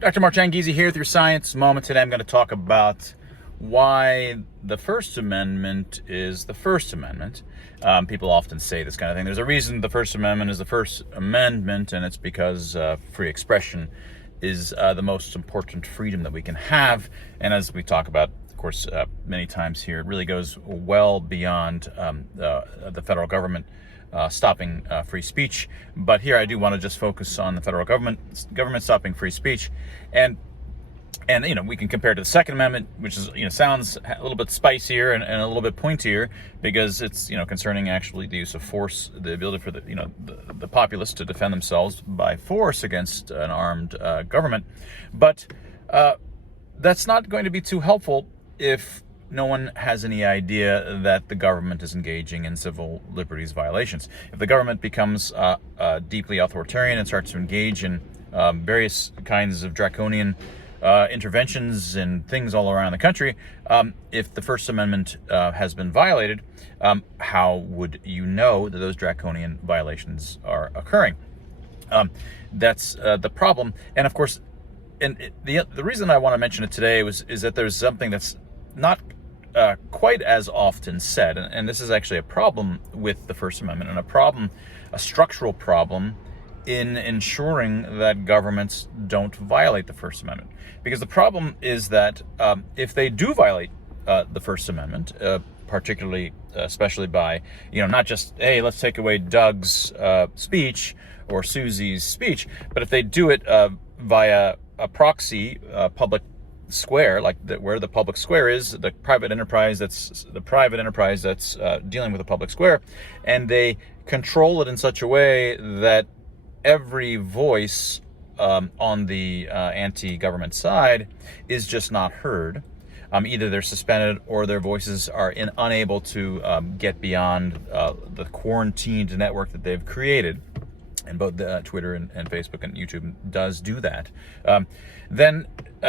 Dr. Mark Changizi here with your Science Moment. Today I'm going to talk about why the First Amendment is the First Amendment. People often say this kind of thing. There's a reason the First Amendment is the First Amendment, and it's because free expression is the most important freedom that we can have. And as we talk about, of course, many times here, it really goes well beyond the federal government stopping free speech. But here I do want to just focus on the federal government stopping free speech. And we can compare it to the Second Amendment, which is, sounds a little bit spicier and a little bit pointier, because it's, concerning actually the use of force, the ability for the populace to defend themselves by force against an armed government. But that's not going to be too helpful if no one has any idea that the government is engaging in civil liberties violations. If the government becomes deeply authoritarian and starts to engage in various kinds of draconian interventions and things all around the country, if the First Amendment has been violated, how would you know that those draconian violations are occurring? That's the problem. And of course, the reason I want to mention it today is that there's something that's not quite as often said, and this is actually a problem with the First Amendment, and a structural problem in ensuring that governments don't violate the First Amendment. Because the problem is that if they do violate the First Amendment, especially by, not just, hey, let's take away Doug's speech or Susie's speech, but if they do it via a proxy public square, like where the public square is, the private enterprise that's dealing with the public square, and they control it in such a way that every voice on the anti-government side is just not heard. Either they're suspended or their voices are unable to get beyond the quarantined network that they've created. And both Twitter and Facebook and YouTube does do that. Then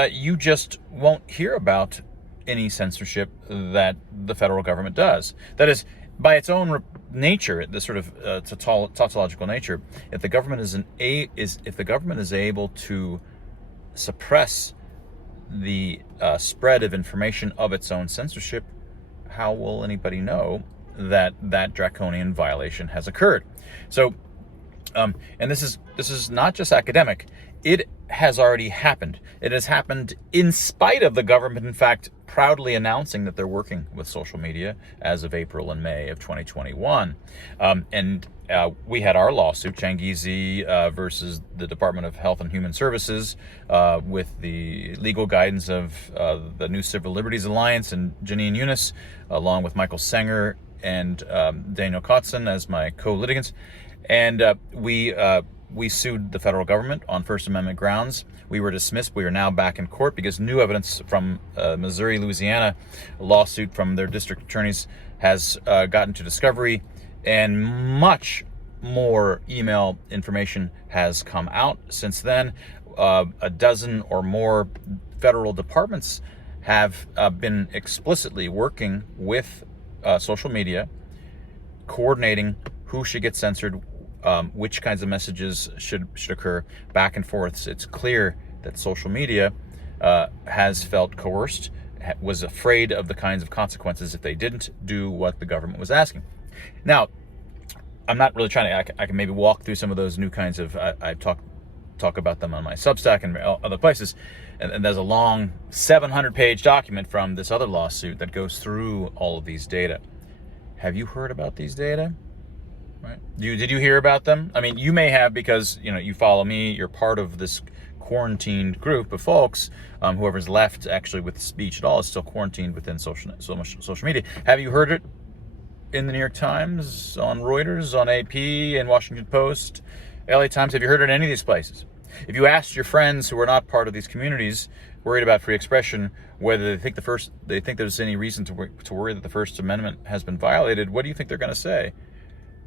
you just won't hear about any censorship that the federal government does. That is, by its own nature, the sort of tautological nature, if the government is able to suppress the spread of information of its own censorship, how will anybody know that that draconian violation has occurred? So, and this is not just academic. It has already happened. It has happened in spite of the government, in fact, proudly announcing that they're working with social media as of April and May of 2021. And we had our lawsuit, Changizi versus the Department of Health and Human Services, with the legal guidance of the New Civil Liberties Alliance and Janine Eunice, along with Michael Sanger and Daniel Kotzen as my co-litigants. And we sued the federal government on First Amendment grounds. We were dismissed. We are now back in court because new evidence from Missouri, Louisiana, a lawsuit from their district attorneys has gotten to discovery, and much more email information has come out since then. A dozen or more federal departments have been explicitly working with social media, coordinating who should get censored, which kinds of messages should occur back and forth. It's clear that social media has felt coerced, was afraid of the kinds of consequences if they didn't do what the government was asking. Now, I'm not really trying to, I can maybe walk through some of those new kinds of, I talk about them on my Substack and other places, and there's a long 700-page document from this other lawsuit that goes through all of these data. Have you heard about these data? Right. Did you hear about them? I mean, you may have, because you follow me. You're part of this quarantined group of folks. Whoever's left actually with speech at all is still quarantined within social media. Have you heard it in the New York Times, on Reuters, on AP, and Washington Post, LA Times? Have you heard it in any of these places? If you asked your friends who are not part of these communities, worried about free expression, whether they think there's any reason to worry that the First Amendment has been violated, what do you think they're going to say?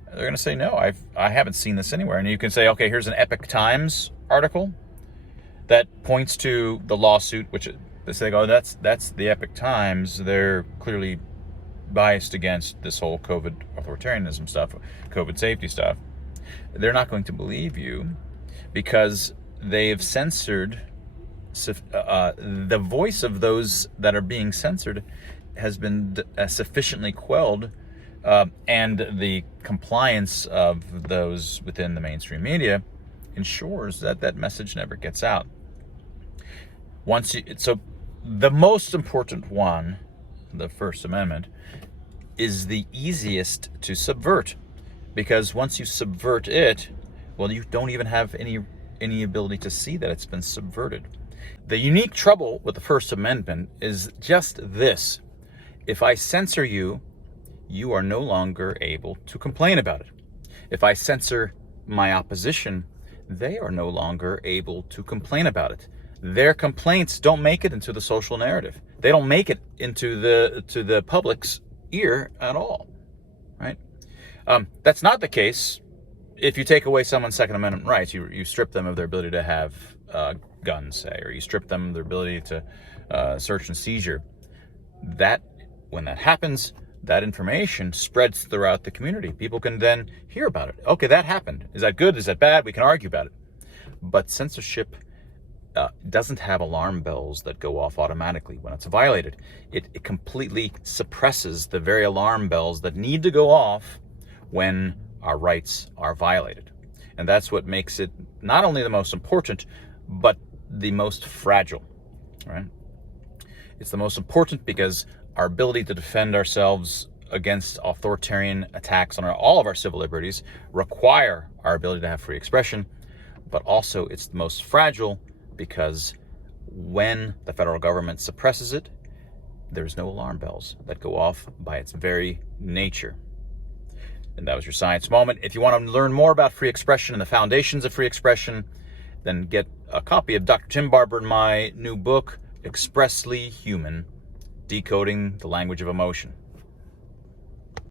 They're going to say, no, I haven't seen this anywhere. And you can say, okay, here's an Epoch Times article that points to the lawsuit, which they say, oh, that's the Epoch Times. They're clearly biased against this whole COVID authoritarianism stuff, COVID safety stuff. They're not going to believe you because they've censored the voice of those that are being censored has been sufficiently quelled, and the compliance of those within the mainstream media ensures that that message never gets out. So the most important one, the First Amendment, is the easiest to subvert, because once you subvert it, well, you don't even have any ability to see that it's been subverted. The unique trouble with the First Amendment is just this: if I censor you, you are no longer able to complain about it. If I censor my opposition, they are no longer able to complain about it. Their complaints don't make it into the social narrative. They don't make it into the public's ear at all, right? That's not the case if you take away someone's Second Amendment rights. You strip them of their ability to have guns, say, or you strip them of their ability to search and seizure. When that happens, that information spreads throughout the community. People can then hear about it. Okay, that happened. Is that good? Is that bad? We can argue about it. But censorship doesn't have alarm bells that go off automatically when it's violated. It completely suppresses the very alarm bells that need to go off when our rights are violated. And that's what makes it not only the most important, but the most fragile, right? It's the most important because our ability to defend ourselves against authoritarian attacks on all of our civil liberties require our ability to have free expression, but also it's the most fragile because when the federal government suppresses it, there's no alarm bells that go off by its very nature. And that was your science moment. If you want to learn more about free expression and the foundations of free expression, then get a copy of Dr. Tim Barber and my new book, Expressly Human: Decoding the Language of Emotion.